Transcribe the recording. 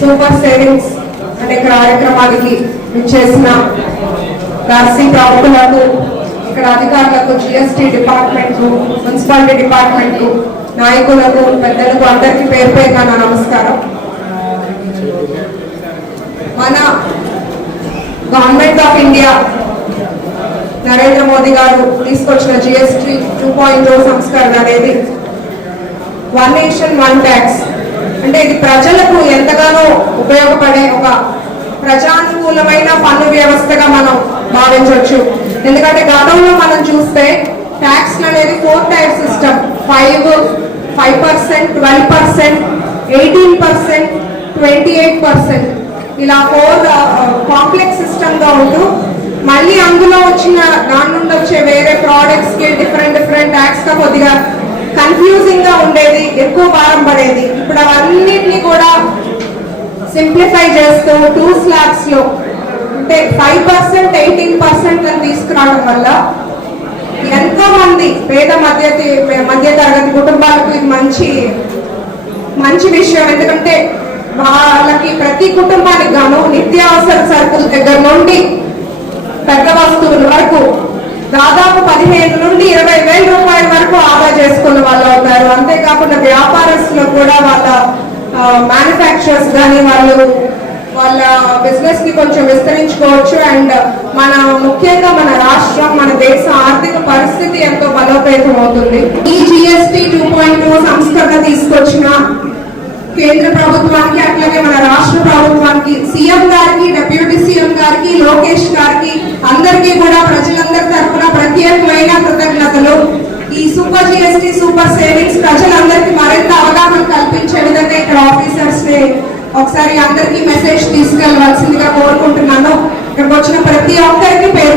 Super savings అనే కార్యక్రమానికి చేసిన రాష్ట్రీ ప్రముఖులకు ఇక్కడ అధికారులకు జిఎస్టీ డిపార్ట్మెంట్ మున్సిపాలిటీ డిపార్ట్మెంట్ నాయకులకు పెద్దలకు అందరికీ పేరు పేరుగా నా నమస్కారం. మన government of India Narendra Modi గారు తీసుకొచ్చిన జిఎస్టీ టూ పాయింట్ సంస్కరణ అనేది వన్ నేషన్ వన్ ట్యాక్స్ అంటే ఇది ప్రజలకు ఎంతగానో ఉపయోగపడే ఒక ప్రజానుకూలమైన పన్ను వ్యవస్థగా మనం భావించవచ్చు. ఎందుకంటే గతంలో మనం చూస్తే ట్యాక్స్ అనేది four type system. Five five percent twelve percent eighteen percent twenty eight percent. ఇలా ఫోర్ కాంప్లెక్స్ సిస్టమ్గా ఉంటూ మళ్ళీ అందులో వచ్చిన దాని నుండి వచ్చే ఉండేది ఎక్కువ భారం పడేది. ఇప్పుడు అవన్నిటిని కూడా సింప్లిఫై చేస్తూ టూ స్లాబ్స్లో అంటే ఫైవ్ పర్సెంట్ ఎయిటీన్ పర్సెంట్ అని తీసుకురావడం వల్ల ఎంతో మంది పేద మధ్య మధ్య తరగతి కుటుంబాలకు ఇది మంచి మంచి విషయం. ఎందుకంటే వాళ్ళకి ప్రతి కుటుంబానికి గాను నిత్యావసర సరుకుల దగ్గర నుండి పెద్ద వస్తువుల వరకు దాదాపు పదిహేను నుండి ఇరవై వేల రూపాయల వరకు కూడా వాళ్ళ మ్యానుఫ్యాక్చర్స్ కానీ వాళ్ళు వాళ్ళ బిజినెస్కి కొంచెం విస్తరించుకోవచ్చు. అండ్ మన ముఖ్యంగా మన రాష్ట్రం మన దేశ ఆర్థిక పరిస్థితి ఎంతో బలోపేతం అవుతుంది ఈ జిఎస్టి టూ పాయింట్ టూ సంస్కరణ తీసుకొచ్చిన కేంద్ర ప్రభుత్వానికి అట్లాగే మన రాష్ట్ర ప్రభుత్వానికి సీఎం గారికి డిప్యూటీ సీఎం గారికి లోకేష్ గారికి అందరికీ కూడా ప్రజలందరి తరఫున ప్రత్యేకమైన కృతజ్ఞతలు. ఈ సూపర్ జిఎస్టి సూపర్ సేవింగ్స్ ప్రజలందరికీ మరింత మెసేజ్ తీసుకెళ్ళవలసిందిగా కోరుకుంటున్నాను. ఇక్కడికి వచ్చిన ప్రతి ఒక్కరికి పేరు